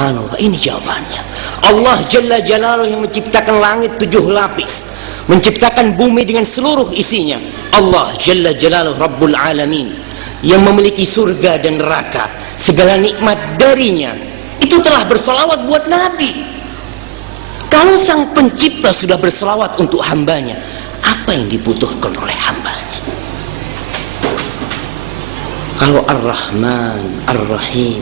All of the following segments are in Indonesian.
Subhanallah, ini jawabannya. Allah Jalla Jalaluhu yang menciptakan langit 7 lapis, menciptakan bumi dengan seluruh isinya. Allah Jalla Jalaluhu Rabbul Alamin yang memiliki surga dan neraka, segala nikmat darinya, itu telah bersolawat buat Nabi. Kalau sang pencipta sudah bersolawat untuk hambanya, apa yang dibutuhkan oleh hambanya? Kalau Ar-Rahman, Ar-Rahim,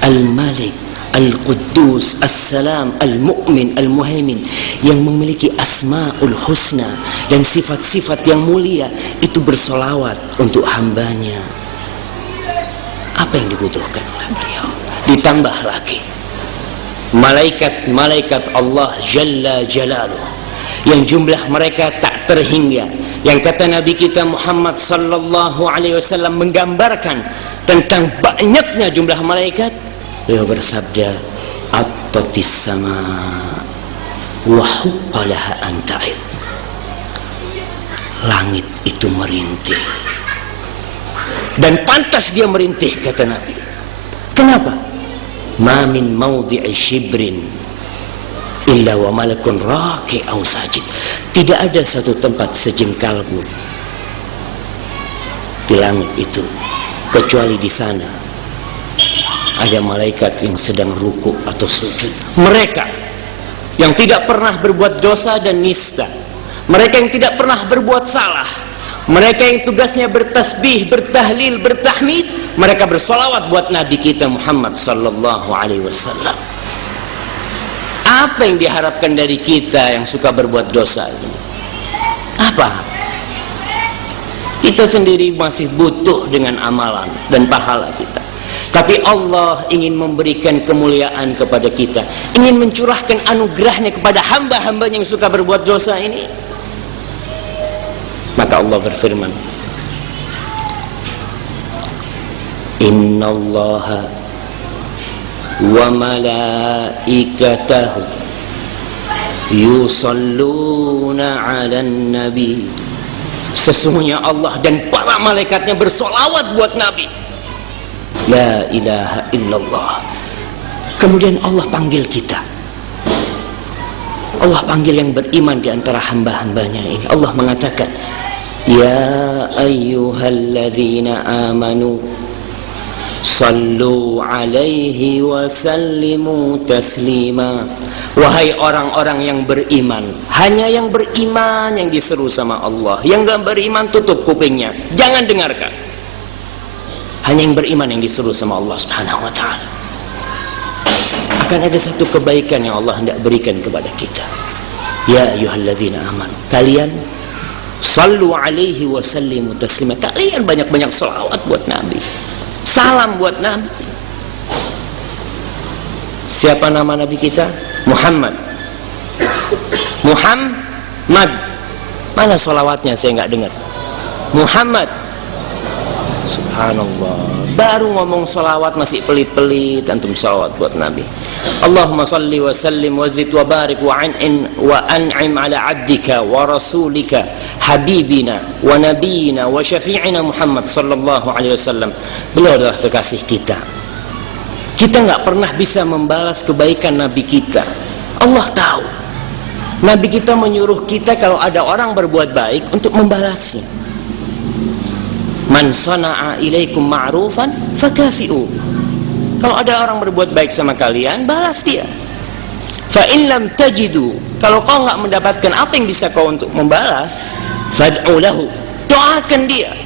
Al-Malik, Al-Quddus, As-Salam, Al-Mu'min, Al-Muhaimin, yang memiliki asma'ul husna dan sifat-sifat yang mulia, itu bersolawat untuk hambanya. Apa yang dibutuhkan oleh beliau? Ditambah lagi malaikat-malaikat Allah Jalla Jalaluhu yang jumlah mereka tak terhingga, yang kata Nabi kita Muhammad sallallahu alaihi wasallam menggambarkan tentang banyaknya jumlah malaikat. Beliau bersabda, attatis sama wa huqqalaha an ta'id. Langit itu merintih dan pantas dia merintih, kata Nabi. Kenapa? Ma min mawdi'i shibrin illa wa malakun raki'au sajid. Tidak ada satu tempat sejengkal pun di langit itu kecuali di sana ada malaikat yang sedang rukuk atau sujud. Mereka yang tidak pernah berbuat dosa dan nista, mereka yang tidak pernah berbuat salah, mereka yang tugasnya bertasbih, bertahlil, bertahmid, mereka bersolawat buat Nabi kita Muhammad sallallahu alaihi wasallam. Apa yang diharapkan dari kita yang suka berbuat dosa ini? Apa? Kita sendiri masih butuh dengan amalan dan pahala kita. Tapi Allah ingin memberikan kemuliaan kepada kita, ingin mencurahkan anugerahnya kepada hamba-hambanya yang suka berbuat dosa ini. Maka Allah berfirman, innallaha wa malaikatahu yusalluna 'alan nabi. Sesungguhnya Allah dan para malaikatnya bersolawat buat Nabi. La ilaha illallah. Kemudian Allah panggil kita, Allah panggil yang beriman di antara hamba-hambanya ini. Allah mengatakan, ya ayyuhalladzina amanu sallu alaihi wa sallimu taslima. Wahai orang-orang yang beriman. Hanya yang beriman yang diseru sama Allah. Yang gak beriman tutup kupingnya, jangan dengarkan. Hanya yang beriman yang diseru sama Allah subhanahu wa ta'ala. Akan ada satu kebaikan yang Allah hendak berikan kepada kita. Ya ayyuhalladzina amanu, kalian sallu alaihi wa sallimu taslima. Kalian banyak-banyak salawat buat Nabi, salam buat Nabi. Siapa nama Nabi kita? Muhammad. Muhammad. Mana salawatnya? Saya nggak dengar. Muhammad. Subhanallah, baru ngomong salawat masih pelit-pelit, antum salawat buat Nabi. Allahumma salli wa sallim wa zid wa barik wa an'im ala abdika wa rasulika habibina wa nabiyina wa syafi'ina Muhammad sallallahu alaihi wasallam. Beliau adalah kekasih kita. Kita nggak pernah bisa membalas kebaikan Nabi kita. Allah tahu. Nabi kita menyuruh kita kalau ada orang berbuat baik untuk membalasnya. Man sana'a ilaikum ma'rufan fakafi'u. Kalau ada orang berbuat baik sama kalian, balas dia. Fa in lam tajidu, kalau kau enggak mendapatkan apa yang bisa kau untuk membalas, fad'u lahu, doakan dia.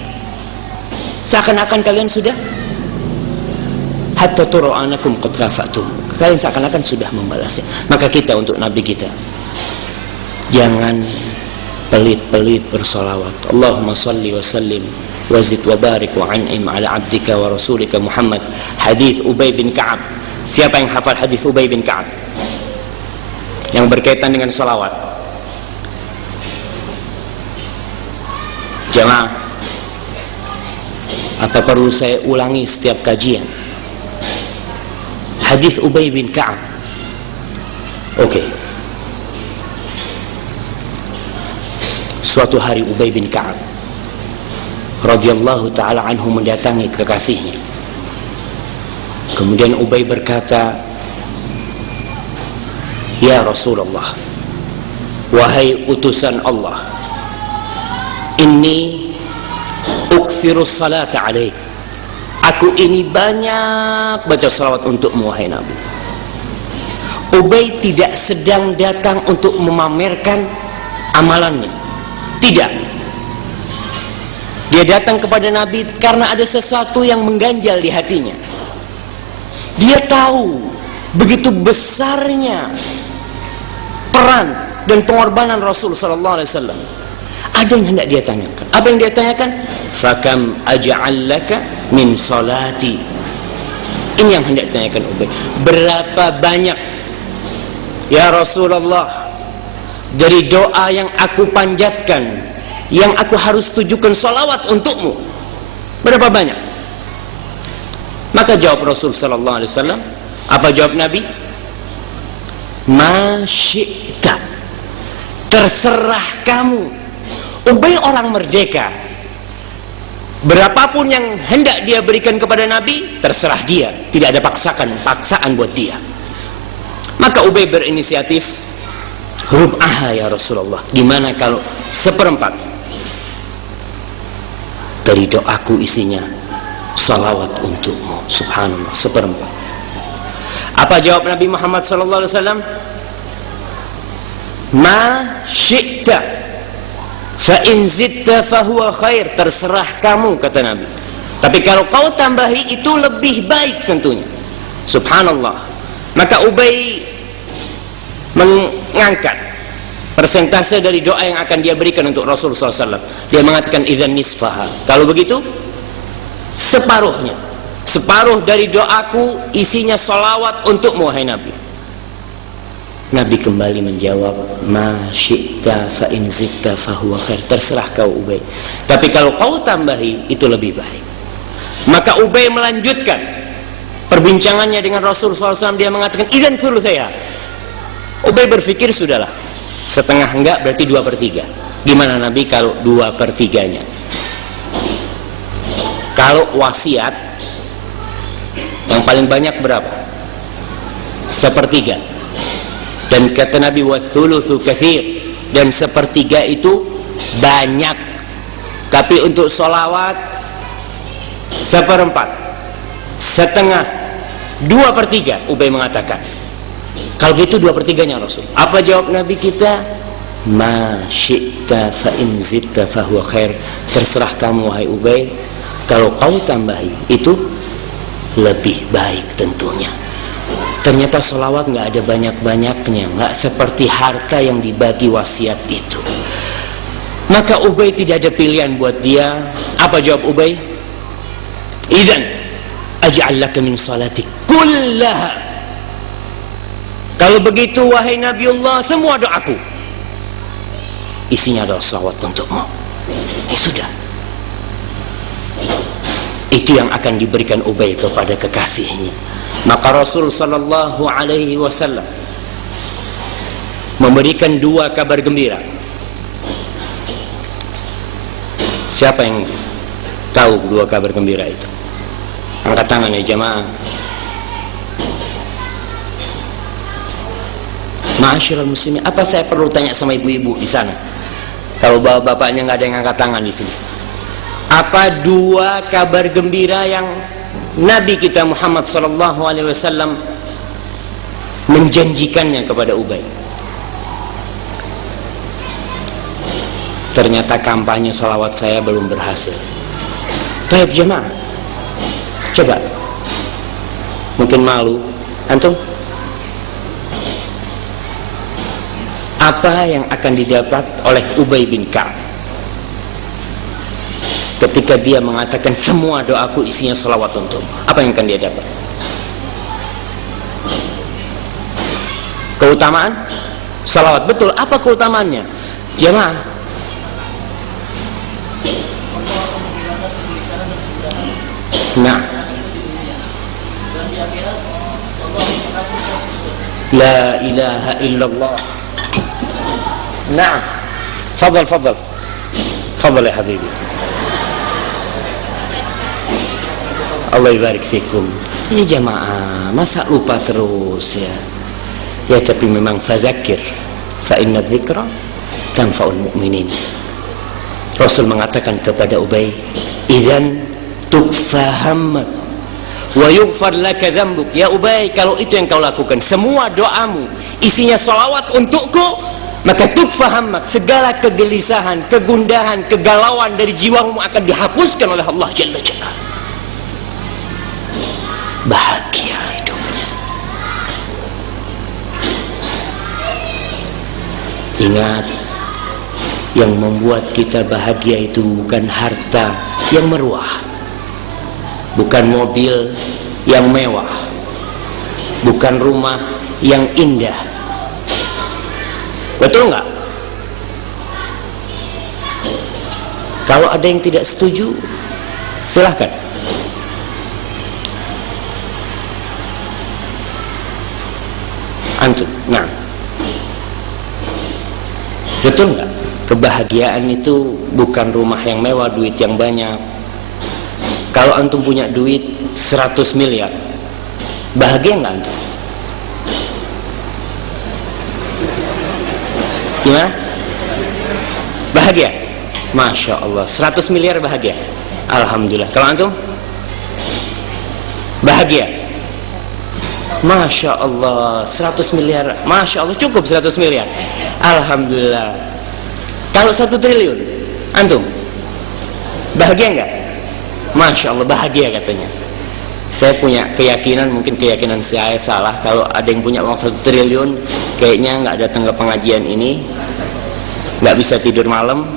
Seakan-akan kalian sudah hatta tura'anakum qad kafa'tum. Kalian seakan-akan sudah membalasnya. Maka kita untuk Nabi kita, jangan pelit-pelit bersolawat. Allahumma salli wa sallim wazid wa barik wa an'im ala abdika wa rasulika Muhammad. Hadis Ubay bin Ka'ab. Siapa yang hafal hadis Ubay bin Ka'ab yang berkaitan dengan salawat? Jamaah, apa perlu saya ulangi setiap kajian? Hadis Ubay bin Ka'ab. Oke. Suatu hari Ubay bin Ka'ab radhiyallahu ta'ala anhu mendatangi kekasihnya. Kemudian Ubay berkata, Ya Rasulullah, wahai utusan Allah, inni ukthiru salata alaik, aku ini banyak baca salawat untukmu wahai Nabi. Ubay tidak sedang datang untuk memamerkan amalannya, tidak. Dia datang kepada Nabi karena ada sesuatu yang mengganjal di hatinya. Dia tahu begitu besarnya peran dan pengorbanan Rasul sallallahu alaihi wasallam. Ada yang hendak dia tanyakan. Apa yang dia tanyakan? Fakam aj'al laka min salati. Ini yang hendak ditanyakan Ubay. Berapa banyak ya Rasulullah dari doa yang aku panjatkan, yang aku harus tujukan salawat untukmu, berapa banyak? Maka jawab Rasul sallallahu alaihi wasallam. Apa jawab Nabi? Ma syi'ta, terserah kamu. Ubay orang merdeka, berapapun yang hendak dia berikan kepada Nabi, terserah dia, tidak ada paksaan buat dia. Maka Ubay berinisiatif, rub'aha ya Rasulullah, gimana kalau seperempat dari doaku isinya salawat untukmu. Subhanallah, seperempat. Apa jawab Nabi Muhammad SAW? Ma syi'ta fa in zidta fahuwa khair, terserah kamu, kata Nabi. Tapi kalau kau tambahi itu lebih baik tentunya. Subhanallah. Maka Ubay mengangkat persentase dari doa yang akan dia berikan untuk Rasul SAW. Dia mengatakan idzan nisfaha, kalau begitu separuhnya, separuh dari doaku isinya salawat untukmu wahai Nabi. Nabi kembali menjawab, ma syi'ta fa in zidta fahuwa khair, terserah kau Ubay, tapi kalau kau tambahi itu lebih baik. Maka Ubay melanjutkan perbincangannya dengan Rasul SAW. Dia mengatakan idzan thulutsaya. Ubay berpikir sudahlah, setengah enggak berarti 2/3. Gimana Nabi kalau 2/3-nya? Kalau wasiat yang paling banyak berapa? 1/3. Dan kata Nabi wathulutsu katsir, dan 1/3 itu banyak. Tapi untuk sholawat 1/4, setengah, 2/3. Ubay mengatakan, kalau gitu 2/3-nya Rasul. Apa jawab Nabi kita? Ma syi'ta fa in zidta fahuwa khair, terserah kamu wahai Ubay, kalau kau tambahi itu lebih baik tentunya. Ternyata sholawat nggak ada banyak-banyaknya, nggak seperti harta yang dibagi wasiat itu. Maka Ubay tidak ada pilihan buat dia. Apa jawab Ubay? Idzan aj'al laka min salati kullaha, kalau begitu wahai Nabiullah, semua doaku isinya adalah sholawat untukmu. Sudah, itu yang akan diberikan Ubay kepada kekasihnya. Maka Rasul sallallahu alaihi wasallam memberikan 2 kabar gembira. Siapa yang tahu 2 kabar gembira itu? Angkat tangan ya jamaah. Ma'asyiral muslimin, apa saya perlu tanya sama ibu-ibu di sana? Kalau bapak-bapaknya nggak ada yang angkat tangan di sini. Apa 2 kabar gembira yang Nabi kita Muhammad SAW menjanjikannya kepada Ubay? Ternyata kampanye salawat saya belum berhasil. Baik jemaah, coba, mungkin malu antum, apa yang akan didapat oleh Ubay bin Ka'ab ketika dia mengatakan semua doaku isinya salawat untuk? Apa yang akan dia dapat? Keutamaan salawat, betul. Apa keutamaannya jemaah? Nah, la ilaha illallah. Nah, fadal ya habibi, Allah ibarik fikum. Ya jamaah, masa lupa terus ya? Ya tapi memang fadzakir fa inna dzikra tanfa'ul mu'minin. Rasul mengatakan kepada Ubay, idzan tukfa hammak wa yughfar laka dzambuk. Ya Ubay, kalau itu yang kau lakukan, semua doamu isinya salawat untukku, maka tukfa hammak, segala kegelisahan, kegundahan, kegalauan dari jiwamu akan dihapuskan oleh Allah Jalla Jalla. Bahagia hidupnya. Ingat, yang membuat kita bahagia itu bukan harta yang meruah, bukan mobil yang mewah, bukan rumah yang indah. Betul nggak? Kalau ada yang tidak setuju, silahkan. Antum, nah, betul nggak? Kebahagiaan itu bukan rumah yang mewah, duit yang banyak. Kalau antum punya duit 100 miliar, bahagia nggak antum? Gimana? Bahagia? Masya Allah, 100 miliar bahagia? Alhamdulillah. Kalau antum? Bahagia? Masya Allah, 100 miliar, Masya Allah, cukup 100 miliar. Alhamdulillah. Kalau 1 triliun, antum bahagia enggak? Masya Allah, bahagia katanya. Saya punya keyakinan, mungkin keyakinan saya salah, kalau ada yang punya uang 1 triliun kayaknya nggak datang ke pengajian ini, nggak bisa tidur malam,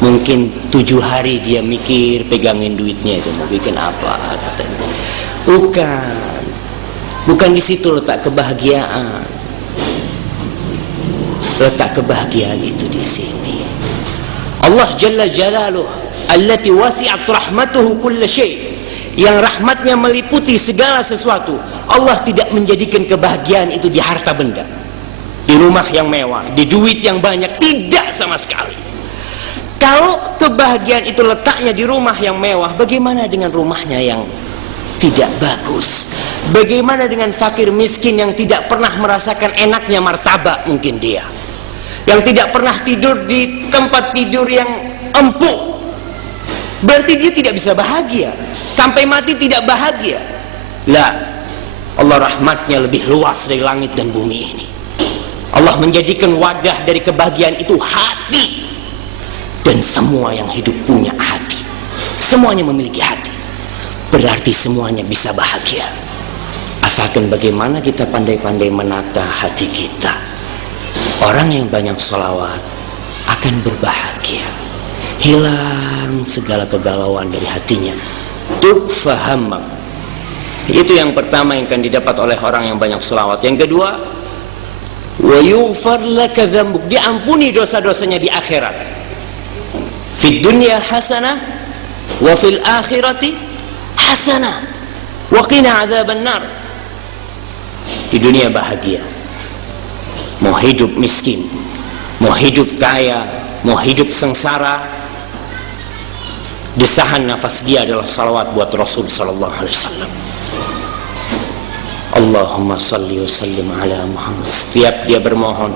mungkin 7 hari dia mikir pegangin duitnya itu mau bikin apa katanya. Bukan di situ letak kebahagiaan. Letak kebahagiaan itu di sini. Allah Jalla Jalaluh, allati wasi'at rahmatuhu kulla syai', yang rahmatnya meliputi segala sesuatu. Allah tidak menjadikan kebahagiaan itu di harta benda, di rumah yang mewah, di duit yang banyak, tidak sama sekali. Kalau kebahagiaan itu letaknya di rumah yang mewah, bagaimana dengan rumahnya yang tidak bagus? Bagaimana dengan fakir miskin yang tidak pernah merasakan enaknya martabak mungkin dia, yang tidak pernah tidur di tempat tidur yang empuk? Berarti dia tidak bisa bahagia, sampai mati tidak bahagia. Lah, Allah rahmatnya lebih luas dari langit dan bumi ini. Allah menjadikan wadah dari kebahagiaan itu hati. Dan semua yang hidup punya hati, semuanya memiliki hati, berarti semuanya bisa bahagia. Asalkan bagaimana kita pandai-pandai menata hati kita. Orang yang banyak sholawat akan berbahagia, hilang segala kegalauan dari hatinya. Tukfa hammak. Itu yang pertama yang akan didapat oleh orang yang banyak sholawat. Yang kedua, wa yughfar laka dzambuk, diampuni dosa-dosanya di akhirat. Fid dunya hasanah wa fil akhirati hasanah wa qina adzaban nar. Di dunia bahagia, mau hidup miskin, mau hidup kaya, mau hidup sengsara, desahan nafas dia adalah salawat buat Rasul sallallahu alaihi wasallam. Allahumma salli wa sallim ala Muhammad. Setiap dia bermohon